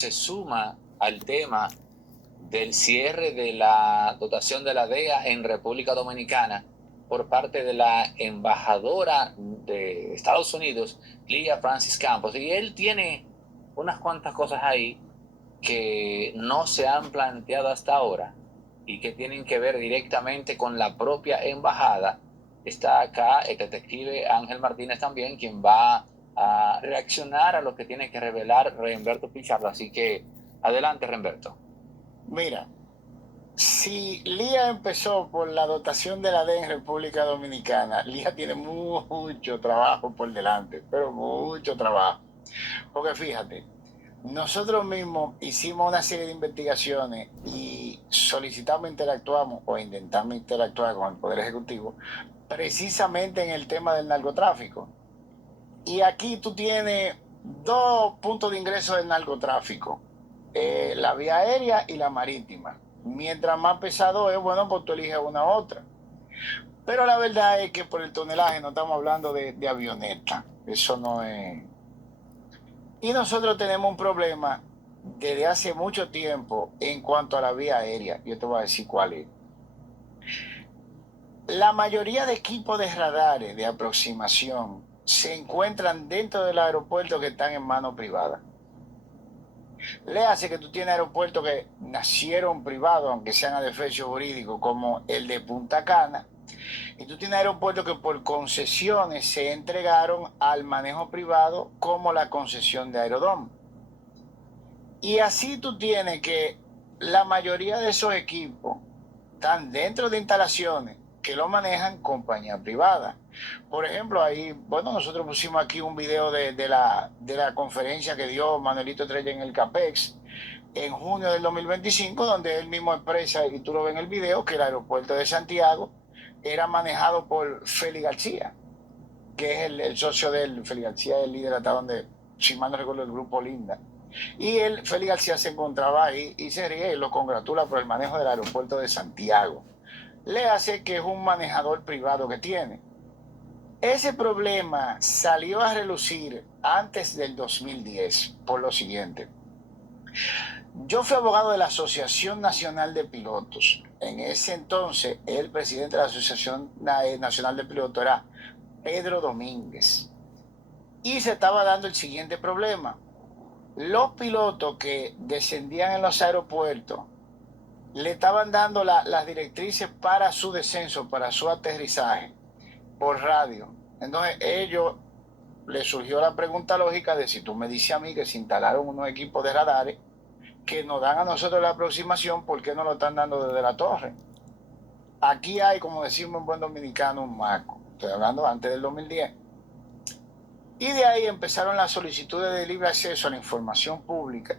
se suma al tema del cierre de la dotación de la DEA en República Dominicana por parte de la embajadora de Estados Unidos, Lilia Francis Campos. Y él tiene unas cuantas cosas ahí que no se han planteado hasta ahora y que tienen que ver directamente con la propia embajada. Está acá el detective Ángel Martínez también, quien va a reaccionar a lo que tiene que revelar Reimberto Pichardo. Así que adelante, Reimberto. Mira, si Lía empezó por la dotación de la DEA en República Dominicana, Lía tiene mucho trabajo por delante, pero mucho trabajo. Porque fíjate, nosotros mismos hicimos una serie de investigaciones y solicitamos interactuamos o intentamos interactuar con el Poder Ejecutivo precisamente en el tema del narcotráfico. Y aquí tú tienes dos puntos de ingreso del narcotráfico, la vía aérea y la marítima. Mientras más pesado es, bueno, pues tú eliges una u otra. Pero la verdad es que por el tonelaje no estamos hablando de avioneta. Eso no es. Y nosotros tenemos un problema desde hace mucho tiempo en cuanto a la vía aérea. Yo te voy a decir cuál es. La mayoría de equipos de radares de aproximación se encuentran dentro del aeropuerto que están en mano privada. Le hace que tú tienes aeropuertos que nacieron privados, aunque sean a defecho jurídico, como el de Punta Cana, y tú tienes aeropuertos que por concesiones se entregaron al manejo privado, como la concesión de Aerodón. Y así tú tienes que la mayoría de esos equipos están dentro de instalaciones que lo manejan compañía privada. Por ejemplo, ahí, bueno, nosotros pusimos aquí un video de la conferencia que dio Manuelito Estrella en el CAPEX en junio del 2025, donde él mismo expresa, y tú lo ves en el video, que el aeropuerto de Santiago era manejado por Félix García, que es el socio del Félix García, el líder hasta donde, si mal no recuerdo, el grupo Linda. Y él, Félix García, se encontraba ahí y se ríe y lo congratula por el manejo del aeropuerto de Santiago. Le hace que es un manejador privado que tiene. Ese problema salió a relucir antes del 2010 por lo siguiente. Yo fui abogado de la Asociación Nacional de Pilotos. En ese entonces, el presidente de la Asociación Nacional de Pilotos era Pedro Domínguez. Y se estaba dando el siguiente problema. Los pilotos que descendían en los aeropuertos le estaban dando las directrices para su descenso, para su aterrizaje, por radio. Entonces ellos les surgió la pregunta lógica de si tú me dices a mí que se instalaron unos equipos de radares que nos dan a nosotros la aproximación, ¿por qué no lo están dando desde la torre? Aquí hay, como decimos en buen dominicano, un marco. Estoy hablando antes del 2010. Y de ahí empezaron las solicitudes de libre acceso a la información pública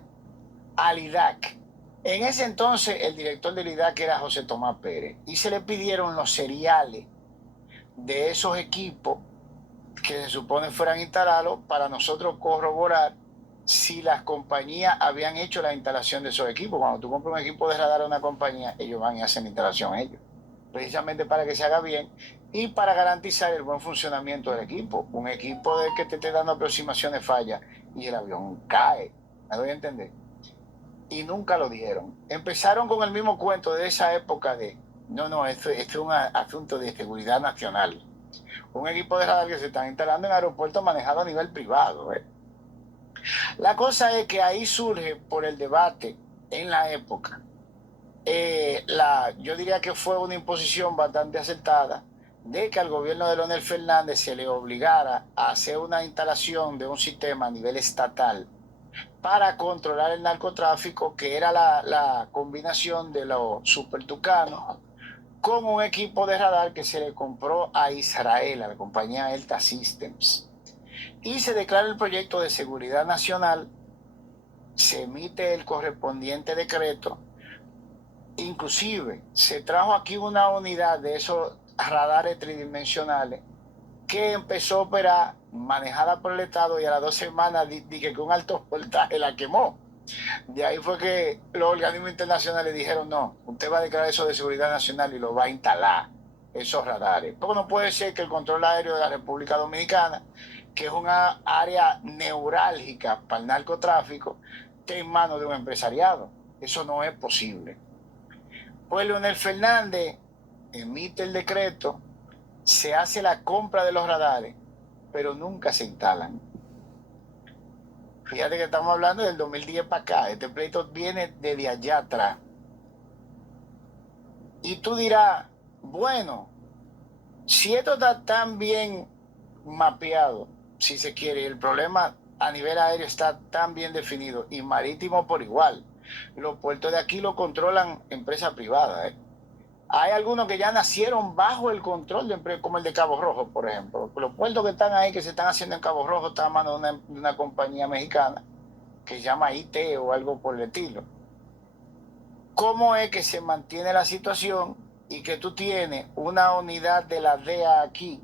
al IDAC. En ese entonces el director del IDAC era José Tomás Pérez y se le pidieron los seriales de esos equipos que se supone fueran instalados para nosotros corroborar si las compañías habían hecho la instalación de esos equipos. Cuando tú compras un equipo de radar a una compañía, ellos van y hacen la instalación ellos, precisamente para que se haga bien y para garantizar el buen funcionamiento del equipo. Un equipo de que te esté dando aproximaciones falla y el avión cae. ¿Me doy a entender? Y nunca lo dieron. Empezaron con el mismo cuento de esa época de, no, esto es un asunto de seguridad nacional. Un equipo de radar que se está instalando en aeropuertos manejado a nivel privado. La cosa es que ahí surge por el debate en la época. Yo diría que fue una imposición bastante acertada de que al gobierno de Leonel Fernández se le obligara a hacer una instalación de un sistema a nivel estatal para controlar el narcotráfico, que era la combinación de los supertucanos con un equipo de radar que se le compró a Israel, a la compañía Elta Systems. Y se declara el proyecto de seguridad nacional, se emite el correspondiente decreto, inclusive se trajo aquí una unidad de esos radares tridimensionales que empezó a operar manejada por el Estado y a las 2 semanas dije que un alto voltaje la quemó. De ahí fue que los organismos internacionales dijeron, no, usted va a declarar eso de seguridad nacional y lo va a instalar, esos radares. Porque no puede ser que el control aéreo de la República Dominicana, que es una área neurálgica para el narcotráfico, esté en manos de un empresariado. Eso no es posible. Pues Leonel Fernández emite el decreto, se hace la compra de los radares, pero nunca se instalan. Fíjate que estamos hablando del 2010 para acá. Este pleito viene desde allá atrás. Y tú dirás, bueno, si esto está tan bien mapeado, si se quiere, el problema a nivel aéreo está tan bien definido y marítimo por igual. Los puertos de aquí lo controlan empresas privadas. Hay algunos que ya nacieron bajo el control de empresas, como el de Cabo Rojo, por ejemplo. Los puertos que están ahí, que se están haciendo en Cabo Rojo, están a mano de una compañía mexicana que se llama IT o algo por el estilo. ¿Cómo es que se mantiene la situación y que tú tienes una unidad de la DEA aquí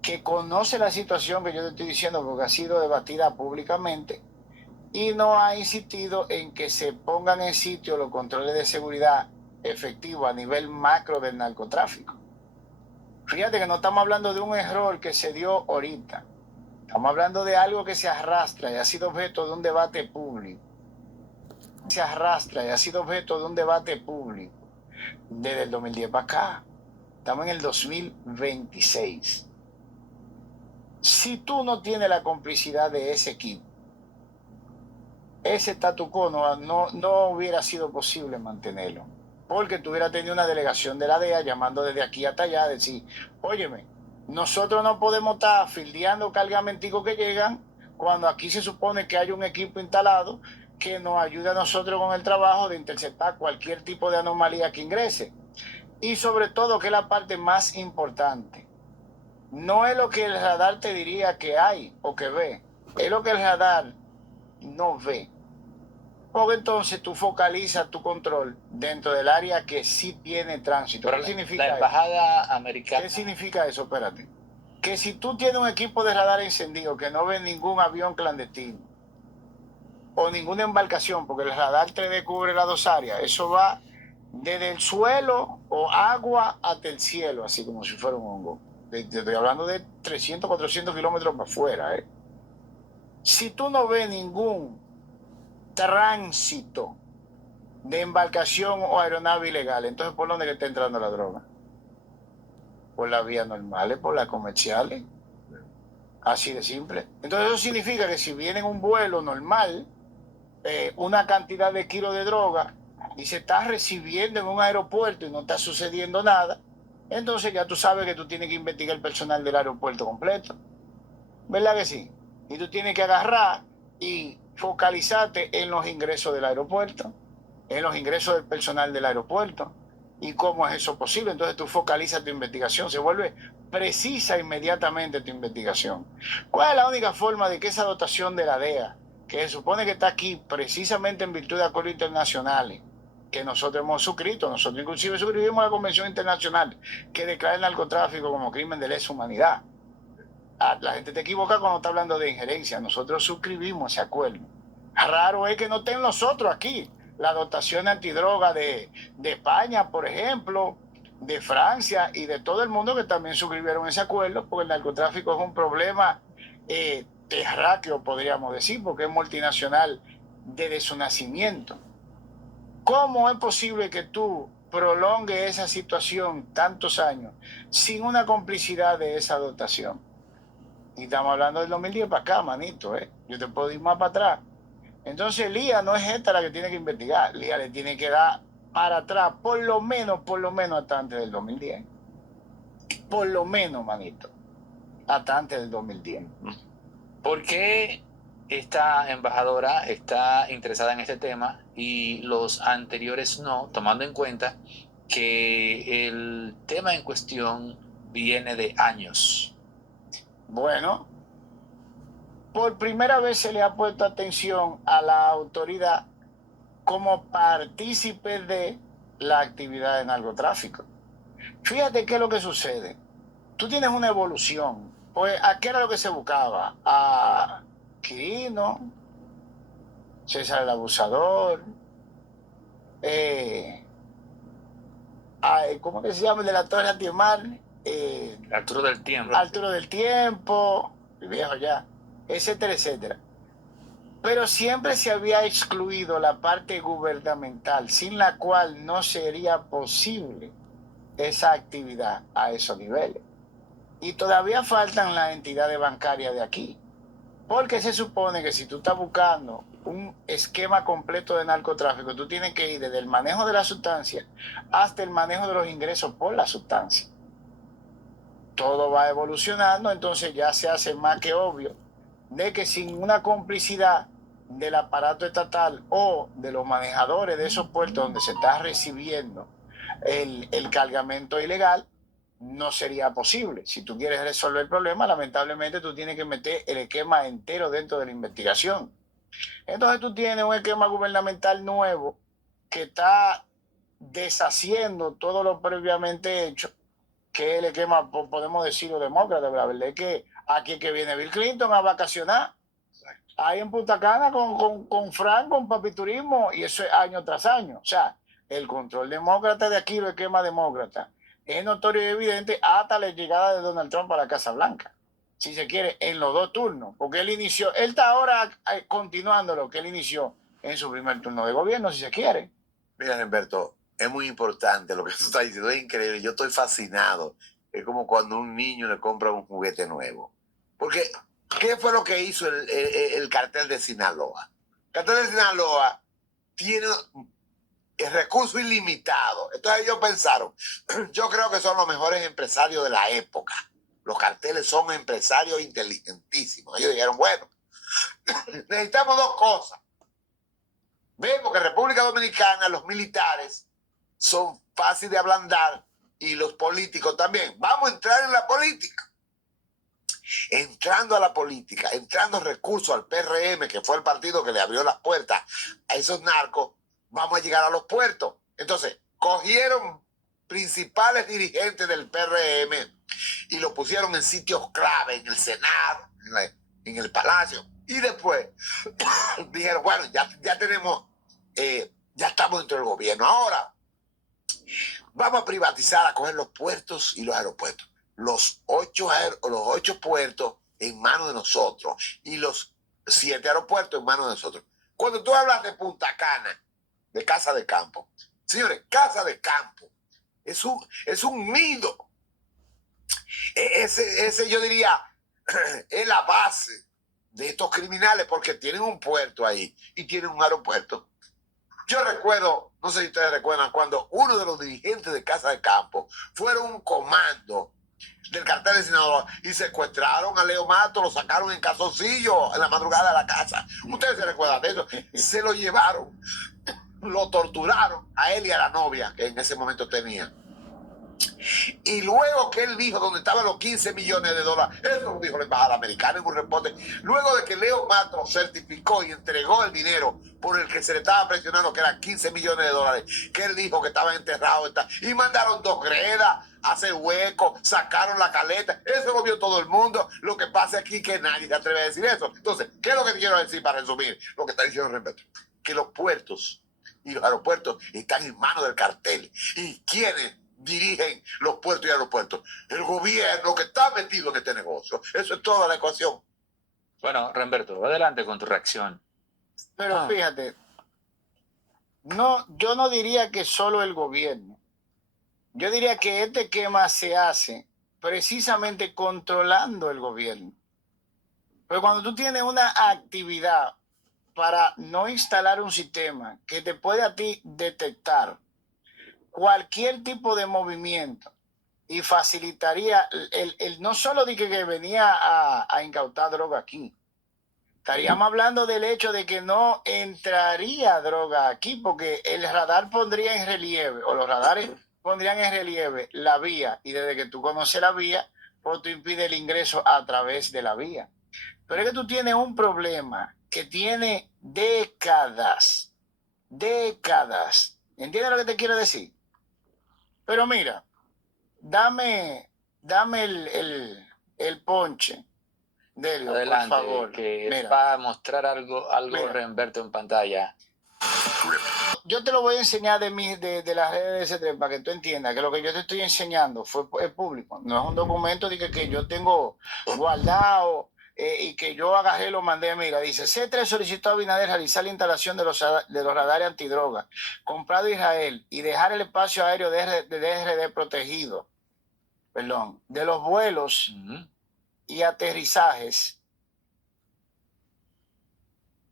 que conoce la situación que yo te estoy diciendo porque ha sido debatida públicamente y no ha insistido en que se pongan en sitio los controles de seguridad efectivos a nivel macro del narcotráfico? Fíjate que no estamos hablando de un error que se dio ahorita. Estamos hablando de algo que se arrastra y ha sido objeto de un debate público. Se arrastra y ha sido objeto de un debate público desde el 2010 para acá. Estamos en el 2026. Si tú no tienes la complicidad de ese equipo, ese statu quo no hubiera sido posible mantenerlo. Porque tú hubieras tenido una delegación de la DEA llamando desde aquí hasta allá a decir, óyeme, nosotros no podemos estar fildeando cargamenticos que llegan cuando aquí se supone que hay un equipo instalado que nos ayude a nosotros con el trabajo de interceptar cualquier tipo de anomalía que ingrese. Y sobre todo, que es la parte más importante, no es lo que el radar te diría que hay o que ve, es lo que el radar no ve. Porque entonces tú focalizas tu control dentro del área que sí tiene tránsito. Pero ¿Qué significa la eso? embajada americana. ¿Qué significa eso? Espérate. Que si tú tienes un equipo de radar encendido que no ve ningún avión clandestino o ninguna embarcación, porque el radar 3D cubre las dos áreas, eso va desde el suelo o agua hasta el cielo, así como si fuera un hongo. Estoy hablando de 300, 400 kilómetros para afuera. Si tú no ves ningún tránsito de embarcación o aeronave ilegal, entonces ¿por dónde que está entrando la droga? Por las vías normales, por las comerciales. Así de simple. Entonces eso significa que si viene en un vuelo normal, una cantidad de kilos de droga y se está recibiendo en un aeropuerto y no está sucediendo nada, entonces ya tú sabes que tú tienes que investigar el personal del aeropuerto completo. ¿Verdad que sí? Y tú tienes que agarrar y focalizarte en los ingresos del aeropuerto, en los ingresos del personal del aeropuerto. ¿Y cómo es eso posible? Entonces tú focalizas tu investigación, se vuelve precisa inmediatamente tu investigación. ¿Cuál es la única forma de que esa dotación de la DEA, que se supone que está aquí precisamente en virtud de acuerdos internacionales, que nosotros hemos suscrito, nosotros inclusive suscribimos la Convención Internacional que declara el narcotráfico como crimen de lesa humanidad? La gente te equivoca cuando está hablando de injerencia. Nosotros suscribimos ese acuerdo. Raro es que no estén nosotros aquí. La dotación antidroga de España, por ejemplo, de Francia y de todo el mundo que también suscribieron ese acuerdo, porque el narcotráfico es un problema terráqueo, podríamos decir, porque es multinacional desde su nacimiento. ¿Cómo es posible que tú prolongues esa situación tantos años sin una complicidad de esa dotación? Y estamos hablando del 2010 para acá, manito, Yo te puedo ir más para atrás. Entonces, Lía no es esta la que tiene que investigar. Lía le tiene que dar para atrás, por lo menos hasta antes del 2010. Por lo menos, manito, hasta antes del 2010. ¿Por qué esta embajadora está interesada en este tema y los anteriores no, tomando en cuenta que el tema en cuestión viene de años? Bueno, por primera vez se le ha puesto atención a la autoridad como partícipe de la actividad de narcotráfico. Fíjate qué es lo que sucede. Tú tienes una evolución. Pues, ¿a qué era lo que se buscaba? A Quirino, César el Abusador, ¿cómo que se llama el de la Torre Antimar? Arturo del Tiempo. Arturo del Tiempo, viejo ya, etcétera, etcétera. Pero siempre se había excluido la parte gubernamental, sin la cual no sería posible esa actividad a esos niveles. Y todavía faltan las entidades bancarias de aquí. Porque se supone que si tú estás buscando un esquema completo de narcotráfico, tú tienes que ir desde el manejo de la sustancia hasta el manejo de los ingresos por la sustancia. Todo va evolucionando, entonces ya se hace más que obvio de que sin una complicidad del aparato estatal o de los manejadores de esos puertos donde se está recibiendo el cargamento ilegal, no sería posible. Si tú quieres resolver el problema, lamentablemente tú tienes que meter el esquema entero dentro de la investigación. Entonces tú tienes un esquema gubernamental nuevo que está deshaciendo todo lo previamente hecho, que es el esquema, podemos decirlo, demócrata. La verdad es que aquí es que viene Bill Clinton a vacacionar, ahí en Punta Cana con Frank, con papiturismo, y eso es año tras año. O sea, el control demócrata de aquí, el esquema demócrata, es notorio y evidente hasta la llegada de Donald Trump a la Casa Blanca, si se quiere, en los dos turnos, porque él inició, él está ahora continuando lo que él inició en su primer turno de gobierno, si se quiere. Mira, Humberto, es muy importante lo que tú estás diciendo, es increíble, yo estoy fascinado. Es como cuando un niño le compra un juguete nuevo. Porque, ¿qué fue lo que hizo el cartel de Sinaloa? El cartel de Sinaloa tiene el recurso ilimitado. Entonces ellos pensaron, yo creo que son los mejores empresarios de la época. Los carteles son empresarios inteligentísimos. Ellos dijeron, bueno, necesitamos dos cosas. Vemos que en República Dominicana los militares son fáciles de ablandar y los políticos también. Vamos a entrar en la política. Entrando a la política, entrando recursos al PRM, que fue el partido que le abrió las puertas a esos narcos, vamos a llegar a los puertos. Entonces, cogieron principales dirigentes del PRM y lo pusieron en sitios clave, en el Senado, en el Palacio. Y después dijeron, bueno, ya tenemos, ya estamos dentro del gobierno. Ahora vamos a privatizar, a coger los puertos y los aeropuertos. Los ocho puertos en manos de nosotros y los 7 aeropuertos en manos de nosotros. Cuando tú hablas de Punta Cana, de Casa de Campo, señores, Casa de Campo es un nido. Ese yo diría es la base de estos criminales porque tienen un puerto ahí y tienen un aeropuerto. Yo recuerdo, no sé si ustedes recuerdan, cuando uno de los dirigentes de Casa de Campo fueron un comando del cartel de Sinaloa y secuestraron a Leo Mato, lo sacaron en calzoncillo en la madrugada de la casa. Ustedes se recuerdan de eso. Se lo llevaron, lo torturaron a él y a la novia que en ese momento tenía. Y luego que él dijo dónde estaban los 15 millones de dólares, eso lo dijo la embajada americana en un reporte, luego de que Leo Mato certificó y entregó el dinero por el que se le estaba presionando, que eran 15 millones de dólares, que él dijo que estaban enterrados, y mandaron 2 gredas a hacer hueco, sacaron la caleta, eso lo vio todo el mundo. Lo que pasa aquí es que nadie se atreve a decir eso. Entonces, ¿qué es lo que te quiero decir para resumir lo que está diciendo Remberto? Que los puertos y los aeropuertos están en manos del cartel. ¿Y quiénes dirigen los puertos y aeropuertos? El gobierno que está metido en este negocio. Eso es toda la ecuación. Bueno, Remberto, adelante con tu reacción. Pero fíjate, no, yo no diría que solo el gobierno. Yo diría que este esquema se hace precisamente controlando el gobierno. Pero cuando tú tienes una actividad para no instalar un sistema que te puede a ti detectar cualquier tipo de movimiento y facilitaría no solo de que venía a incautar droga aquí, estaríamos hablando del hecho de que no entraría droga aquí porque el radar pondría en relieve, o los radares pondrían en relieve la vía, y desde que tú conoces la vía, pues tú impides el ingreso a través de la vía. Pero es que tú tienes un problema que tiene décadas. ¿Entiendes lo que te quiero decir? Pero mira, dame el ponche, Delio, Adelante, por favor. que Mira, va a mostrar algo mira. Remberto en pantalla. Yo te lo voy a enseñar de las redes de S3 para que tú entiendas que lo que yo te estoy enseñando es público. No es un documento de que yo tengo guardado y que yo agarré y lo mandé, mira, dice, C3 solicitó a Abinader realizar la instalación de los radares antidroga comprado Israel y dejar el espacio aéreo de DRD protegido, perdón, de los vuelos y aterrizajes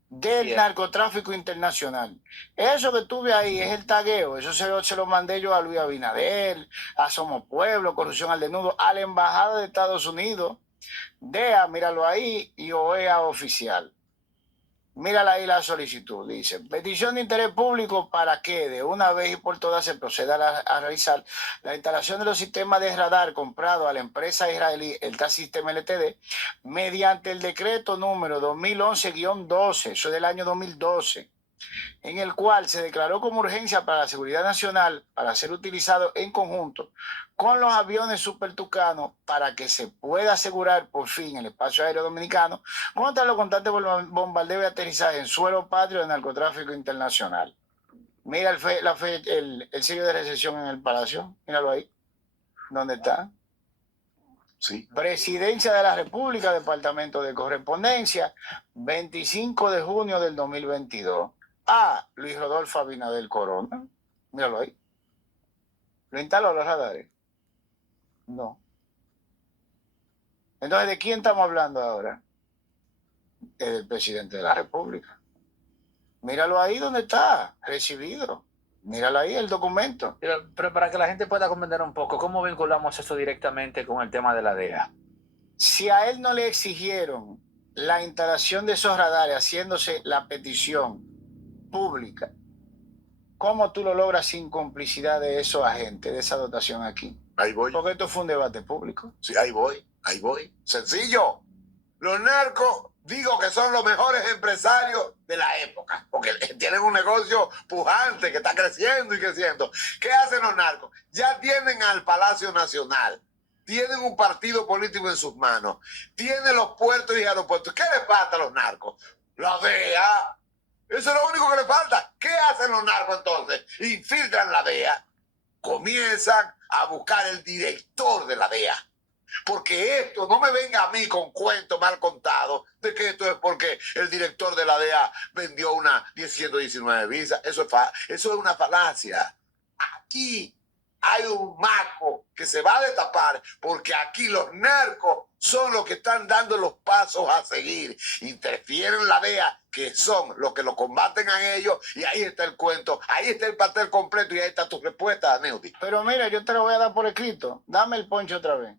del narcotráfico internacional. Eso que tuve ahí es el tagueo, eso se lo mandé yo a Luis Abinader, a Somos Pueblo, Corrupción al Desnudo, a la Embajada de Estados Unidos, DEA, míralo ahí, y OEA oficial. Mírala ahí la solicitud, dice, petición de interés público para que de una vez y por todas se proceda a realizar la instalación de los sistemas de radar comprados a la empresa israelí el T-System LTD mediante el decreto número 2011-12, eso es del año 2012, en el cual se declaró como urgencia para la seguridad nacional para ser utilizado en conjunto con los aviones Super Tucano para que se pueda asegurar por fin el espacio aéreo dominicano contra los constantes bombardeos y aterrizaje en suelo patrio de narcotráfico internacional. Mira el sello de recepción en el Palacio, míralo ahí, ¿dónde está? Sí. Presidencia de la República, Departamento de Correspondencia, 25 de junio del 2022. A Luis Rodolfo Abinader Corona. Míralo ahí. ¿Lo instaló los radares? No. Entonces, ¿de quién estamos hablando ahora? Es del presidente de la República. Míralo ahí donde está, recibido. Míralo ahí el documento. Pero para que la gente pueda comprender un poco, ¿cómo vinculamos esto directamente con el tema de la DEA? Si a él no le exigieron la instalación de esos radares, haciéndose la petición pública, ¿cómo tú lo logras sin complicidad de esos agentes, de esa dotación aquí? Ahí voy. Porque esto fue un debate público. Sí, ahí voy. Sencillo. Los narcos, digo que son los mejores empresarios de la época, porque tienen un negocio pujante que está creciendo y creciendo. ¿Qué hacen los narcos? Ya tienen al Palacio Nacional, tienen un partido político en sus manos, tienen los puertos y aeropuertos. ¿Qué les falta a los narcos? La DEA. Eso es lo único que les falta. ¿Qué hacen los narcos entonces? Infiltran la DEA, comienzan a buscar el director de la DEA. Porque esto no me venga a mí con cuentos mal contados de que esto es porque el director de la DEA vendió una 119 visas. Eso es una falacia. Aquí hay un maco que se va a destapar porque aquí los narcos son los que están dando los pasos a seguir. Interfieren la DEA, que son los que lo combaten a ellos, y ahí está el cuento, ahí está el pastel completo y ahí está tu respuesta, Neudi. Pero mira, yo te lo voy a dar por escrito. Dame el poncho otra vez.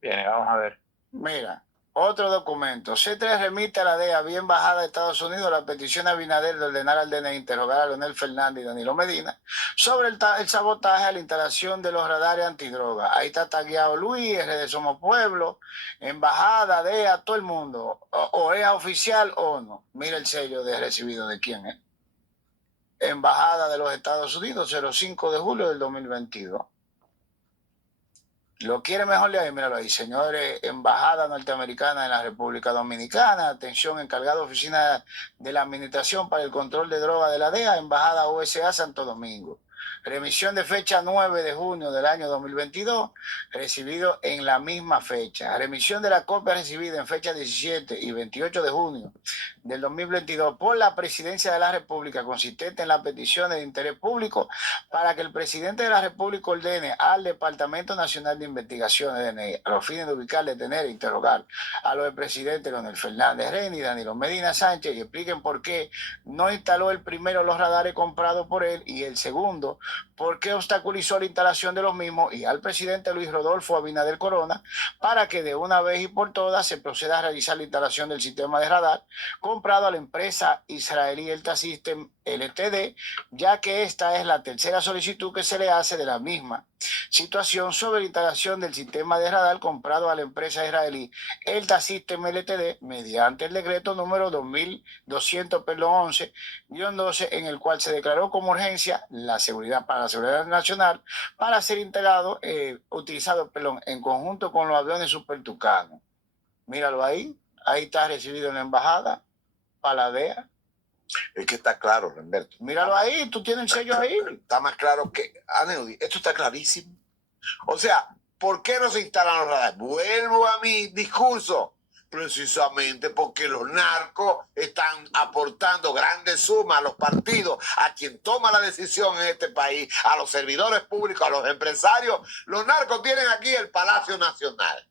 Bien, vamos a ver. Mira, otro documento. C3 remite a la DEA, vía embajada de Estados Unidos, la petición a Abinader de ordenar al DNI interrogar a Leonel Fernández y Danilo Medina sobre el sabotaje a la instalación de los radares antidroga. Ahí está tagueado Luis, de Somos Pueblo, embajada, DEA, todo el mundo. O es oficial o no. Mira el sello de recibido de quién es. Embajada de los Estados Unidos, 05 de julio del 2022. Lo quiere mejor de ahí, míralo ahí. Señores, Embajada Norteamericana en la República Dominicana, atención, encargado Oficina de la Administración para el Control de Drogas de la DEA, Embajada USA Santo Domingo. Remisión de fecha 9 de junio del año 2022, recibido en la misma fecha. Remisión de la copia recibida en fecha 17 y 28 de junio del 2022 por la Presidencia de la República, consistente en la petición de interés público para que el Presidente de la República ordene al Departamento Nacional de Investigaciones DNI, a los fines de ubicar, detener e interrogar a los presidentes Leonel Fernández Reina y Danilo Medina Sánchez y expliquen por qué no instaló el primero los radares comprados por él y el segundo por qué obstaculizó la instalación de los mismos, y al presidente Luis Rodolfo Abinader Corona para que de una vez y por todas se proceda a realizar la instalación del sistema de radar comprado a la empresa israelí el T-System LTD, ya que esta es la tercera solicitud que se le hace de la misma situación sobre la instalación del sistema de radar comprado a la empresa israelí el T-System LTD mediante el decreto número 2211-12, en el cual se declaró como urgencia la seguridad para la seguridad nacional para ser integrado, utilizado en conjunto con los aviones Super Tucano. Míralo ahí, ahí está recibido en la embajada para la DEA. Es que está claro, Lamberto. Míralo ahí, tú tienes el sello ahí. Está más claro que... Neudi, esto está clarísimo. O sea, ¿por qué no se instalan los radares? Vuelvo a mi discurso. Precisamente porque los narcos están aportando grandes sumas a los partidos, a quien toma la decisión en este país, a los servidores públicos, a los empresarios. Los narcos tienen aquí el Palacio Nacional,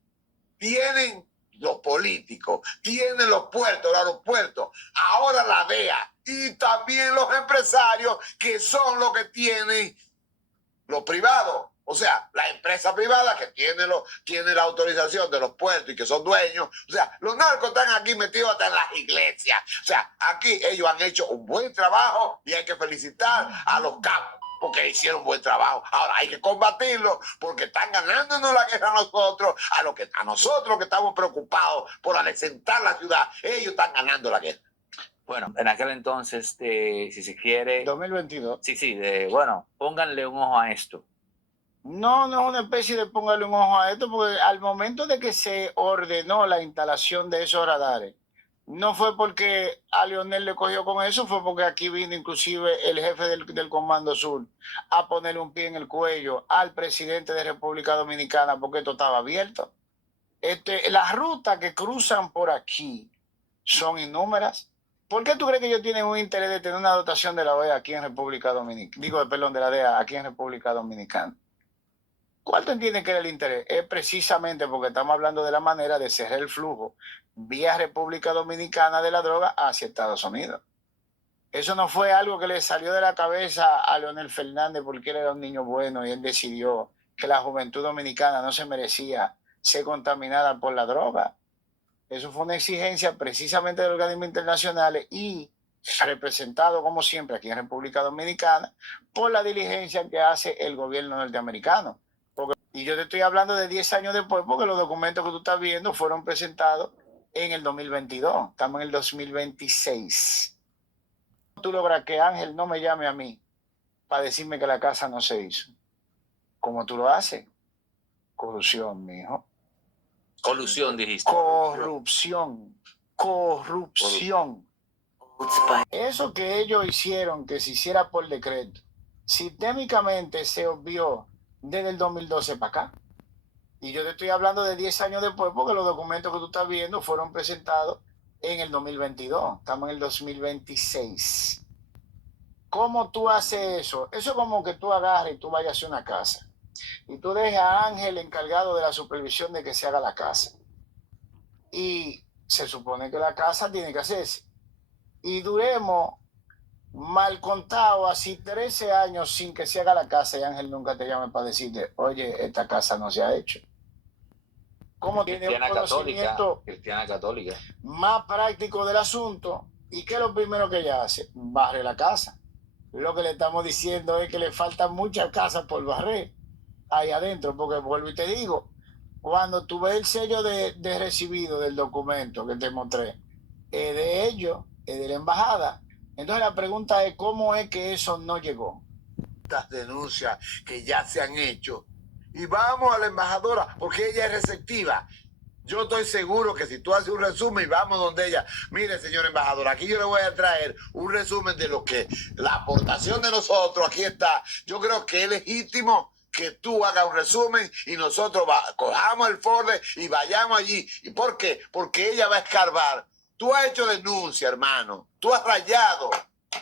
tienen los políticos, tienen los puertos, los aeropuertos, ahora la DEA y también los empresarios, que son los que tienen los privados. O sea, la empresa privada que tiene la autorización de los puertos y que son dueños. O sea, los narcos están aquí metidos hasta en las iglesias. O sea, aquí ellos han hecho un buen trabajo y hay que felicitar a los capos porque hicieron un buen trabajo. Ahora hay que combatirlo porque están ganándonos la guerra a nosotros que estamos preocupados por adecentar la ciudad. Ellos están ganando la guerra. Bueno, en aquel entonces, si se quiere... 2022. Sí, bueno, pónganle un ojo a esto. No es una especie de póngale un ojo a esto, porque al momento de que se ordenó la instalación de esos radares, no fue porque a Leonel le cogió con eso, fue porque aquí vino inclusive el jefe del Comando Sur a ponerle un pie en el cuello al presidente de República Dominicana, porque esto estaba abierto. Las rutas que cruzan por aquí son innúmeras. ¿Por qué tú crees que ellos tienen un interés de tener una dotación de la OEA aquí en República Dominicana? De la DEA aquí en República Dominicana. ¿Cuál te entiendes que era el interés? Es precisamente porque estamos hablando de la manera de cerrar el flujo vía República Dominicana de la droga hacia Estados Unidos. Eso no fue algo que le salió de la cabeza a Leonel Fernández porque él era un niño bueno y él decidió que la juventud dominicana no se merecía ser contaminada por la droga. Eso fue una exigencia precisamente de organismos internacionales y representado, como siempre, aquí en República Dominicana por la diligencia que hace el gobierno norteamericano. Y yo te estoy hablando de 10 años después porque los documentos que tú estás viendo fueron presentados en el 2022. Estamos en el 2026. Tú logras que Ángel no me llame a mí para decirme que la casa no se hizo. ¿Cómo tú lo haces? Corrupción, mijo. Colusión, dijiste. Corrupción. Eso que ellos hicieron, que se hiciera por decreto, sistémicamente se obvió desde el 2012 para acá. Y yo te estoy hablando de 10 años después porque los documentos que tú estás viendo fueron presentados en el 2022. Estamos en el 2026. ¿Cómo tú haces eso? Eso es como que tú agarres y tú vayas a hacer una casa. Y tú dejas a Ángel encargado de la supervisión de que se haga la casa. Y se supone que la casa tiene que hacerse. Y duremos mal contado así 13 años sin que se haga la casa y Ángel nunca te llame para decirte, oye, esta casa no se ha hecho. ¿Cómo tiene un conocimiento cristiana católica más práctico del asunto? ¿Y qué es lo primero que ella hace? Barre la casa. Lo que le estamos diciendo es que le faltan muchas casas por barrer ahí adentro, porque vuelvo y te digo, cuando tú ves el sello de recibido del documento que te mostré, es de ellos, es de la embajada. Entonces la pregunta es, ¿cómo es que eso no llegó? Estas denuncias que ya se han hecho. Y vamos a la embajadora, porque ella es receptiva. Yo estoy seguro que si tú haces un resumen y vamos donde ella, mire, señor embajador, aquí yo le voy a traer un resumen de lo que la aportación de nosotros, aquí está. Yo creo que es legítimo que tú hagas un resumen y nosotros cojamos el folder y vayamos allí. ¿Y por qué? Porque ella va a escarbar. Tú has hecho denuncia, hermano. Tú has rayado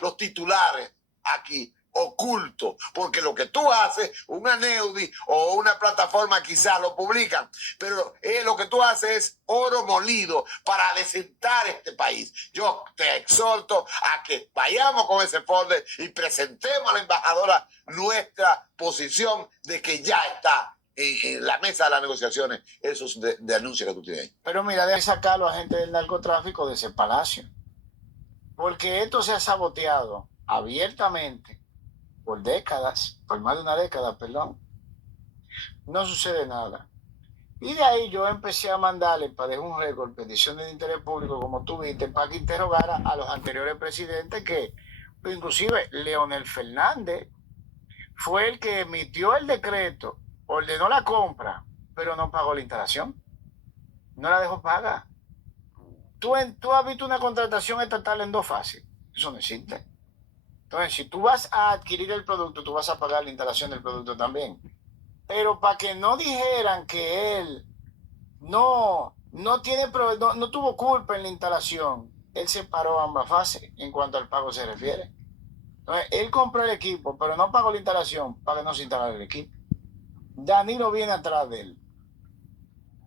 los titulares aquí, oculto, porque lo que tú haces, un Aneudi o una plataforma quizás lo publican, pero lo que tú haces es oro molido para adecentar este país. Yo te exhorto a que vayamos con ese folder y presentemos a la embajadora nuestra posición de que ya está en la mesa de las negociaciones esos de anuncios que tú tienes ahí. Pero mira, de sacar a la gente del narcotráfico de ese palacio, porque esto se ha saboteado abiertamente por décadas, por más de una década, perdón. No sucede nada. Y de ahí yo empecé a mandarle para dejar un récord, peticiones de interés público, como tú viste, para que interrogara a los anteriores presidentes, que inclusive Leonel Fernández fue el que emitió el decreto, ordenó la compra, pero no pagó la instalación. No la dejó paga. ¿Tú has visto una contratación estatal en 2 fases? Eso no existe. Entonces, si tú vas a adquirir el producto, tú vas a pagar la instalación del producto también. Pero para que no dijeran que él no no tuvo culpa en la instalación. Él separó ambas fases en cuanto al pago se refiere. Entonces, él compró el equipo, pero no pagó la instalación para que no se instalara el equipo. Danilo viene atrás de él.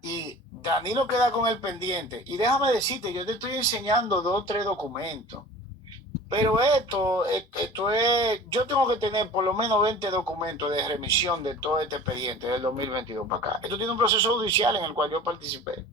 Y Danilo queda con el pendiente. Y déjame decirte, yo te estoy enseñando 2 o 3 documentos. Pero esto es, yo tengo que tener por lo menos 20 documentos de remisión de todo este expediente del 2022 para acá. Esto tiene un proceso judicial en el cual yo participé.